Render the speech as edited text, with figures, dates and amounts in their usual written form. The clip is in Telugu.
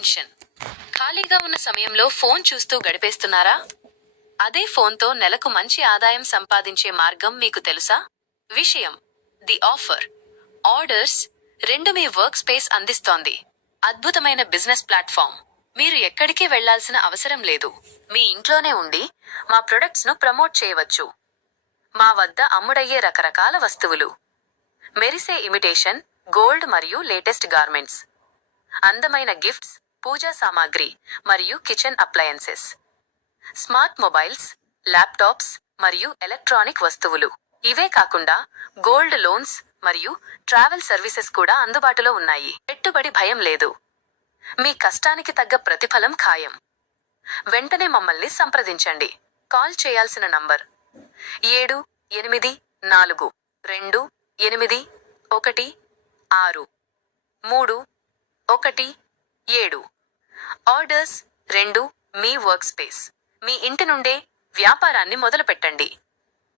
టెన్షన్. ఖాళీగా ఉన్న సమయంలో ఫోన్ చూస్తూ గడిపేస్తున్నారా? అదే ఫోన్తో నెలకు మంచి ఆదాయం సంపాదించే మార్గం మీకు తెలుసా? విషయం the offer orders 2 me work space అందిస్తోంది. అద్భుతమైన బిజినెస్ ప్లాట్ఫామ్. మీరు ఎక్కడికి వెళ్లాల్సిన అవసరం లేదు. మీ ఇంట్లోనే ఉండి మా ప్రొడక్ట్స్ ను ప్రమోట్ చేయవచ్చు. మా వద్ద అమ్ముడయ్యే రకరకాల వస్తువులు, మెరిసే ఇమిటేషన్ గోల్డ్ మరియు లేటెస్ట్ గార్మెంట్స్, అందమైన గిఫ్ట్స్, పూజా సామాగ్రి మరియు kitchen appliances, smart mobiles, laptops మరియు ఎలక్ట్రానిక్ వస్తువులు. ఇవే కాకుండా గోల్డ్ లోన్స్ మరియు ట్రావెల్ సర్వీసెస్ కూడా అందుబాటులో ఉన్నాయి. పెట్టుబడి భయం లేదు. మీ కష్టానికి తగ్గ ప్రతిఫలం ఖాయం. వెంటనే మమ్మల్ని సంప్రదించండి. కాల్ చేయాల్సిన నంబర్ 7842 1 6 3 1 7. ఆర్డర్స్ 2 మీ వర్క్ స్పేస్. మీ ఇంటి నుండే వ్యాపారాన్ని మొదలుపెట్టండి.